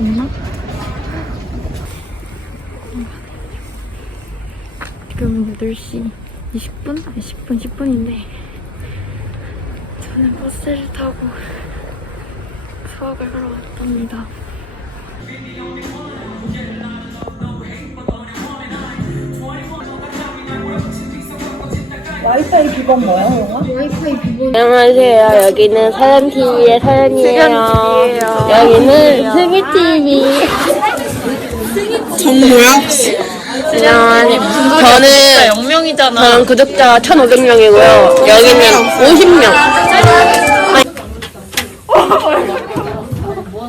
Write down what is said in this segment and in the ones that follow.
되나? 지금 8시 20분? 아 10분 10분인데 저는 버스를 타고 수학을 하러 왔답니다 와이파이 비번 뭐야, 영아? 안녕하세요. 여기는 사연TV의 사연이에요. 여기는 승희TV. 정모야? 안녕하세요. 저는, 영명이잖아. 저는 구독자가 1,500명이고요. 여기는 50명.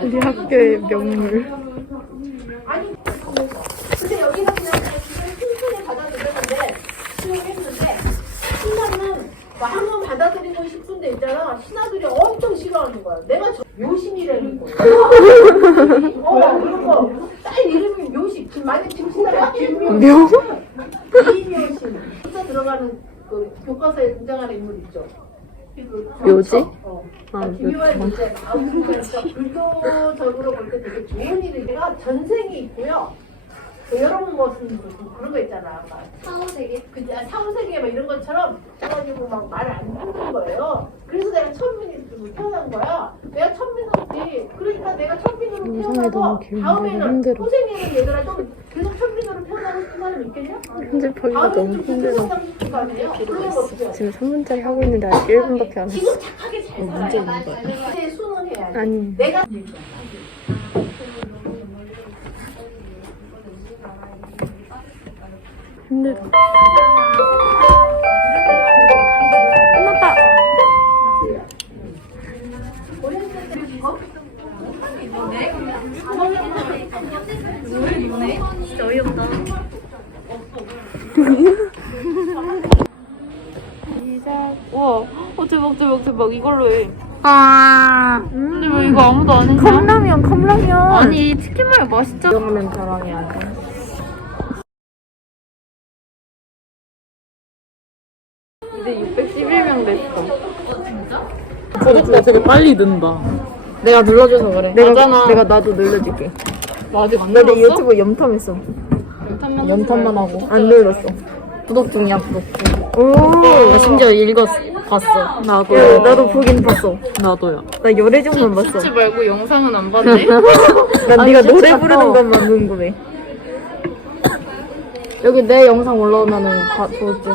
우리 학교의 명물. 근데 여기서 그냥 순순히 받아들였는데 수용했는데 신나는 한번 받아들이고 싶은데 있잖아. 신하들이 엄청 싫어하는 거야. 내가 저 묘심이라는 거야. 어 그런 거딸 이름이 묘심 지금 만약 지금 신하가 김묘심 이묘심 진짜 들어가는 그 교과서에 등장하는 인물 있죠. 그 묘지? 어. 아, 문제 아무튼 그러니까 불교적으로 볼 때 되게 좋은 일이가 전생이 있고요. 뭐 여러 것은 뭐 그런 거 있잖아. 막 사후세계, 그 아, 사후세계 막 이런 것처럼 짜가지고 막 말을 안 듣는 거예요. 그래서 내가 천민으로 태어난 거야. 내가 천민으로지. 그러니까 내가 천민으로 태어나서 다음에는 후생에는 얘들아 좀 계속 천민으로 태어나고 싶은 사람 있겠냐? 편집하기가 너무 힘들어. 지금 3분짜리 하고 있는데 아직 1분밖에 안 했어. 착하게 잘 살아야 돼. 내 수능 해야지. 아니. 내가 힘들다. 대박, 대박, 대박. 이걸로 해. 아. 근데 왜 이거 아무도 안 했냐? 컵라면, 컵라면. 아니, 치킨말 맛있잖아. 이러면 자랑해야 돼. 이제 611명 됐어. 구독자 되게 빨리 는다. 내가 눌러줘서 그래. 내가, 맞잖아. 내가 나도 눌러줄게. 나 아직 안나 눌렀어? 유튜브 염탐했어. 염탐만 하고. 안 눌렀어. 구독 중이야, 구독 중. 오. 나 심지어 읽었, 봤어. 나도. 야, 나도 보긴 봤어. 나도요. 나 열애정만 봤어. 찍지 말고 영상은 안 봤네? 난 아니, 네가 진짜 노래 봤어. 부르는 것만 궁금해. 여기 내 영상 올라오면은 다 좋을지.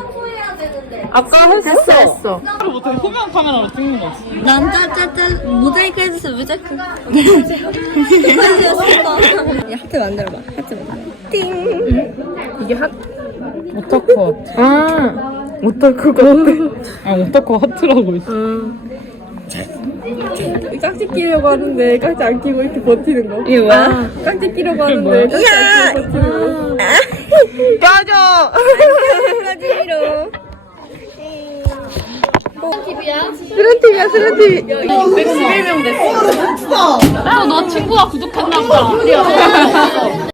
아까 했어. 했어. 못해 후면 카메라로 찍는 거지. 난 짜짜짜 모자이크 해주세요 모자이크 야 하트 만들어봐 하트 만들어 이게 학, 워터컷. 아, 오타쿠 같아. 아 오타쿠 하트라고 있어. 깍지 끼려고 하는데 깍지 안 끼고 이렇게 버티는 거. 이게 뭐야? 깍지 끼려고 하는데 깍지 안 끼고 버티는 거. 까져! 까지로. 스렌티비야, 스렌티. 아, 너 친구가 구독했나 보다.